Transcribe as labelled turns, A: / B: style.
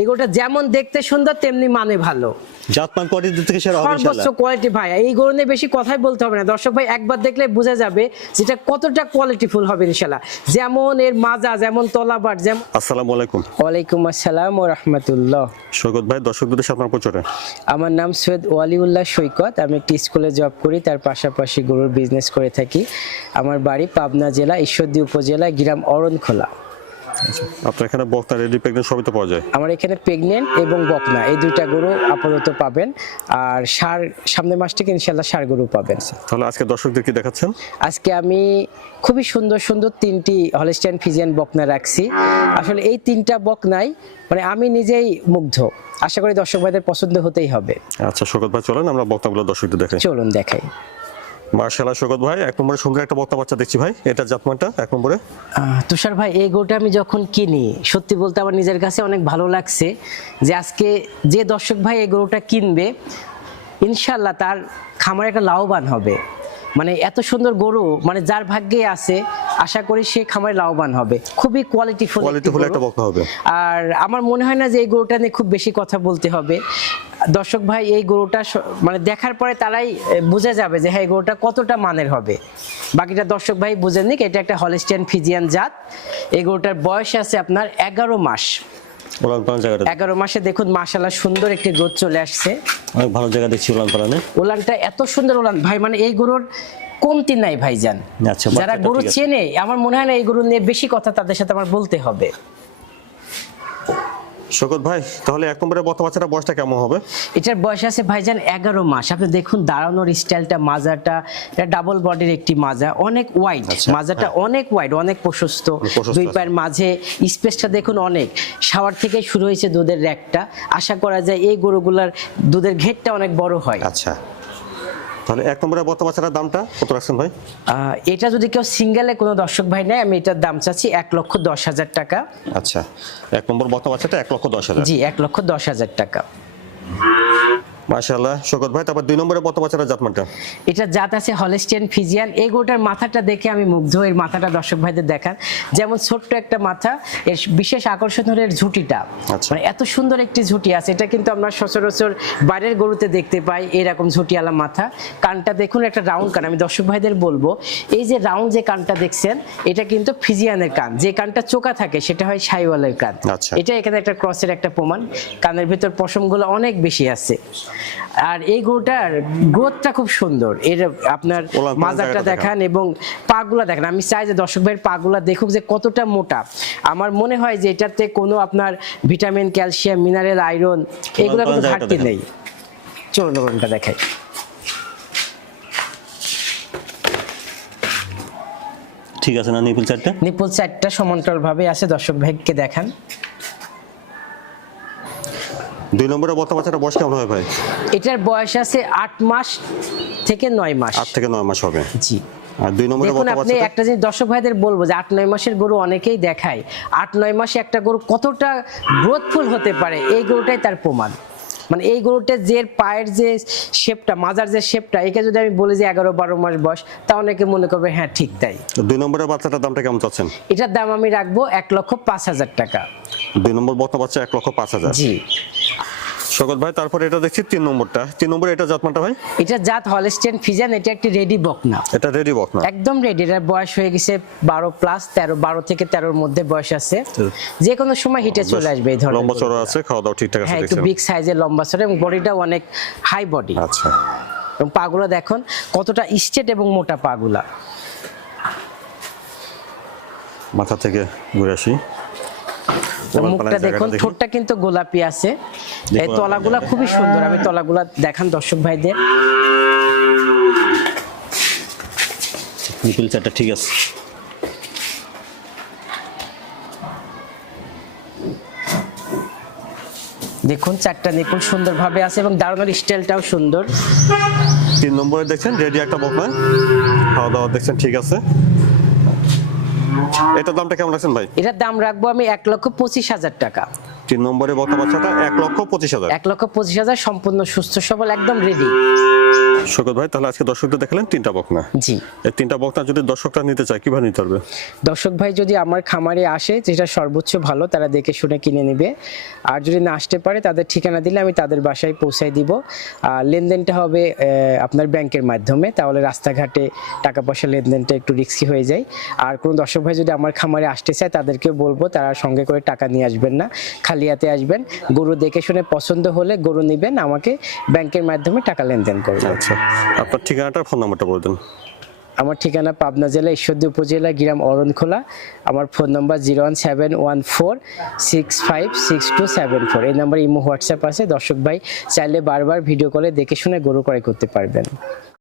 A: এগুলোটা যেমন দেখতে সুন্দর তেমনি মানে ভালো।
B: জাতমান কোয়ালিটি থেকে সেরা হবে
A: সর্বোচ্চ কোয়ালিটি ভাই এই গরু নিয়ে বেশি কথাই বলতে হবে না। দর্শক ভাই একবার দেখলে বোঝা যাবে যেটা কতটা কোয়ালিটিফুল হবে ইনশাল্লাহ যেমন এর মাজা যেমন তলাবার যেমন
B: আসসালামু আলাইকুম।
A: ওয়ালাইকুম আসসালাম ও রহমতুল্লাহ।
B: সৈকত ভাই দর্শকদের সাথে আপনার পরিচয়
A: আমার নাম সৈয়দ ওয়ালিউল্লাহ সৈকত। আমি একটি স্কুলে জব করি তার পাশাপাশি গরুর বিজনেস করে থাকি। আমার বাড়ি পাবনা জেলা ঈশ্বরদী উপজেলা গ্রাম অরণখোলা।
B: আপনার এখানে বক্তা রেডি প্রেগনেন্ট সবই তো পাওয়া যায়?
A: আমার এখানে প্রেগনেন্ট এবং বকনা এই দুইটা গরু আপাতত পাবেন। আর সার সামনের মাস থেকে ইনশাল্লাহ সার গরু পাবেন।
B: তাহলে আজকে দর্শকদের কি দেখাচ্ছেন?
A: আজকে আমি খুবই সুন্দর সুন্দর তিনটি হলিস্টাইন ফিজিয়ান বকনা রাখছি। আসলে এই তিনটা বকনাই মানে আমি নিজেই মুগ্ধ। আশা করি দর্শক ভাইদের পছন্দ হতেই হবে।
B: আচ্ছা সৈকত ভাই চলেন আমরা বক্তাগুলো দর্শকদের দেখাই।
A: চলুন দেখাই।
B: মার্শাল্লাহ সৈকত ভাই এক নম্বরে সুন্দর একটা বক্তা বাচ্চা দেখছি ভাই। এটা জাতমানটা এক নম্বরে।
A: তুষার ভাই এই গরুটা আমি যখন কিনি সত্যি বলতে আমার নিজের কাছে অনেক ভালো লাগছে যে আজকে যে দর্শক ভাই এই গরুটা কিনবে ইনশাল্লাহ তার খামারে একটা লাভবান হবে। মানে এত সুন্দর গরু মানে যার ভাগ্যে আছে আশা করি সে খামারে লাভবান হবে। খুবই কোয়ালিটিফুল
B: কোয়ালিটিফুল একটা বক্তা হবে।
A: আর আমার মনে হয় না যে এই গরুটা নিয়ে খুব বেশি কথা বলতে হবে। দর্শক ভাই এই গরুটা মানে দেখার পরে তারাই বুঝে যাবে যে হ্যাঁ এই গরুটা কতটা মানের হবে। বাকিটা দর্শক ভাই বুঝেন নিক এটা একটা হলিস্টিয়ান ফিজিয়ান জাত। এই গরুটার বয়স আছে আপনার এগারো মাস।
B: উলান
A: এগারো মাসে দেখুন মাসাল্লাহ সুন্দর একটি গ্রোথ চলে আসছে।
B: অনেক ভালো জায়গা দেখছি উলান পালানে
A: ওলানটা এত সুন্দর ওলান ভাই মানে এই গরুর কমতি নাই ভাইজান।
B: আচ্ছা,
A: যারা গরু চেনে আমার মনে হয় না এই গরু নিয়ে বেশি কথা তাদের সাথে আমার বলতে হবে।
B: সৈকত ভাই তাহলে এক নম্বরে বক্তা বাচ্চাটা বয়সটা কেমন হবে?
A: এটার বয়স আছে ভাইজান এগারো মাস। আপনি দেখুন দাঁড়ানোর স্টাইলটা মাজাটা এটা ডাবল বডির একটি মাজা অনেক ওয়াইড
B: আচ্ছা,
A: মাজাটা অনেক ওয়াইড অনেক প্রশস্ত।
B: প্রশস্ত
A: দুই পায়ের মাঝে স্পেসটা দেখুন অনেক। শাওয়ার থেকে শুরু হয়েছে দুধের র্যাকটা আশা করা যায় এই গরুগুলার দুধের ঘেরটা অনেক বড় হয়।
B: আচ্ছা। তাহলে এক নম্বরে বর্তমান দামটা কত রাখছেন ভাই?
A: এটা যদি কেউ সিঙ্গেলে কোনো দর্শক ভাই নেয় আমি এটার দাম চাচ্ছি এক লক্ষ দশ হাজার টাকা।
B: আচ্ছা এক নম্বর বর্তমান বাচ্চাটা এক লক্ষ দশ হাজার।
A: জি এক লক্ষ দশ হাজার টাকা।
B: মাশাআল্লাহ। সৈকত ভাই তারপর দুই নম্বরে বক্তা বাচ্চাটা জাতমানটা?
A: এটা জাত আছে হলিস্টিয়ান ফিজিয়ান। এই গরুটার মাথাটা দেখে আমি মুগ্ধ এর মাথাটা দর্শক ভাইদের দেখান। যেমন ছোট্ট একটা মাথা এর বিশেষ আকর্ষণ হলো এর ঝুঁটিটা।
B: আচ্ছা।
A: মানে এত সুন্দর একটি ঝুঁটি আছে এটা কিন্তু আমরা সচরাচর বাইরের গরুতে দেখতে পাই এরকম ঝুঁটিওয়ালা মাথা। কানটা দেখুন একটা রাউন্ড কান আমি দর্শক ভাইদের বলব। এই যে রাউন্ড যে কানটা দেখছেন এটা কিন্তু ফিজিয়ানের কান। যে কানটা চোকা থাকে সেটা হয় সাইওয়ালের কান।
B: আচ্ছা।
A: এটা এখানে একটা ক্রসের একটা প্রমাণ। কানের ভিতর পশমগুলো অনেক বেশি আছে। আর এই গরুটার গ্রোথটা খুব সুন্দর। এর আপনার মাজারটা দেখান? এবং পাগুলা দেখেন। আমি চাই যে দর্শক ভাইয়ের পাগুলা দেখুক যে কতটা মোটা। আমার মনে হয় যে এটাতে কোনো আপনার ভিটামিন ক্যালসিয়াম মিনারেল আয়রন এগুলো কোনো ঘাটতি নেই। চলুন ওলানটা দেখাই।
B: ঠিক আছে না নিপুল চারটা?
A: নিপুল চারটা সমান্তরাল ভাবে আছে দর্শক ভাইকে দেখান।
B: দুই নম্বরে বাচ্চাটা বয়স কেমন ভাই?
A: এটার বয়স আছে আট মাস থেকে নয় মাস।
B: আট থেকে নয় মাস হবে।
A: জি।
B: আর দুই নম্বরে
A: দেখুন আপনি একটা জিনিস দর্শক ভাইদের বলব যে আট নয় মাসের গরু অনেকেই দেখায়। আট নয় মাসে একটা গরু কতটা গ্রোথফুল হতে পারে এই গরুটাই তার প্রমাণ। মানে এই গরুটা যে পায়ের যে শেপটা মাজার যে শেপটা একে যদি আমি বলি যে এগারো বারো মাস বয়স তা অনেকে মনে করবে হ্যাঁ ঠিক তাই।
B: দুই নম্বরের বাচ্চাটার দামটা কেমন চাচ্ছেন?
A: এটার দাম আমি রাখব এক লক্ষ পাঁচ হাজার টাকা।
B: দুই নম্বর বক্তা বাচ্চা এক লক্ষ পাঁচ হাজার।
A: জি।
B: শকত ভাই তারপরে এটা দেখছি তিন নম্বরটা। তিন নম্বর এটা জাতমানটা ভাই?
A: এটা জাত হলস্টেন ফিজান এটা একটি রেডি বক না
B: এটা রেডি বক না
A: একদম রেডি এটার বয়স হয়ে গেছে বারো প্লাস তেরো বারো থেকে তেরোর মধ্যে বয়স আছে। যে কোনো সময় হিটে চলে আসবে এই ধরনের
B: লম্বা চড়া আছে খাওয়া দাওয়া ঠিকঠাক আছে
A: হ্যাঁ একটু বিগ সাইজের লম্বা সরে এবং বডিটাও অনেক হাই বডি
B: আচ্ছা।
A: এবং পাগুলা দেখুন কতটা স্ট্রেট এবং মোটা পাগুলা।
B: মাথা থেকে ঘুরে আসি।
A: মুখটা দেখুন। ঠোঁটটা কিন্তু গোলাপি আছে। এই তলাগুলা খুবই সুন্দর। আমি তলাগুলা দেখান দর্শক ভাইদের।
B: নিপুল চারটা ঠিক আছে।
A: দেখুন চারটা নিপুল সুন্দরভাবে আছে এবং দাঁড়ানোর স্টাইলটাও সুন্দর।
B: তিন নম্বরে দেখছেন রেডি একটা বক না খাওয়া দাওয়া দেখছেন ঠিক আছে। এটার দামটা কেমন রাখছেন ভাই?
A: এটার দাম রাখব আমি এক লক্ষ পঁচিশ হাজার টাকা।
B: তিন নম্বরে বক্তা বাচ্চাটা এক লক্ষ পঁচিশ হাজার।
A: এক লক্ষ পঁচিশ হাজার সম্পূর্ণ সুস্থ সবল একদম রেডি
B: শকত ভাই তাহলে আজকে দর্শকদের দেখালেন তিনটা বকনা।
A: জি।
B: এই তিনটা বকনা যদি দর্শকরা নিতে চায় কীভাবে নিতে পারবে?
A: দর্শক ভাই যদি আমার খামারে আসে যেটা সর্বোচ্চ ভালো তারা দেখে শুনে কিনে নেবে। আর যদি না আসতে পারে তাদের ঠিকানা দিলে আমি তাদের বাসায় পৌঁছায় দিব। আর লেনদেনটা হবে আপনার ব্যাংকের মাধ্যমে। তাহলে রাস্তাঘাটে টাকা পয়সা লেনদেনটা একটু রিস্কি হয়ে যায়। আর কোনো দর্শক ভাই যদি আমার খামারে আসতে চায় তাদেরকে বলব তারা সঙ্গে করে টাকা নিয়ে আসবেন না। খালি হাতে আসবেন। গরু দেখে শুনে পছন্দ হলে গরু নেবেন। আমাকে ব্যাংকের মাধ্যমে টাকা লেনদেন করবেন
B: আচ্ছা। আপনার ঠিকানাটা, ফোন নাম্বারটা বলে দেন।
A: আমার ঠিকানা পাবনা জেলা, ঈশ্বরদী উপজেলা, গ্রাম অরণখোলা। আমার phone number zero one seven one four six five six two seven four. এই নাম্বার ইমো, হোয়াটসঅ্যাপ আছে। দর্শক ভাই, চাইলে বারবার ভিডিও কলে দেখে শুনে গরু ক্রয় করতে পারবেন।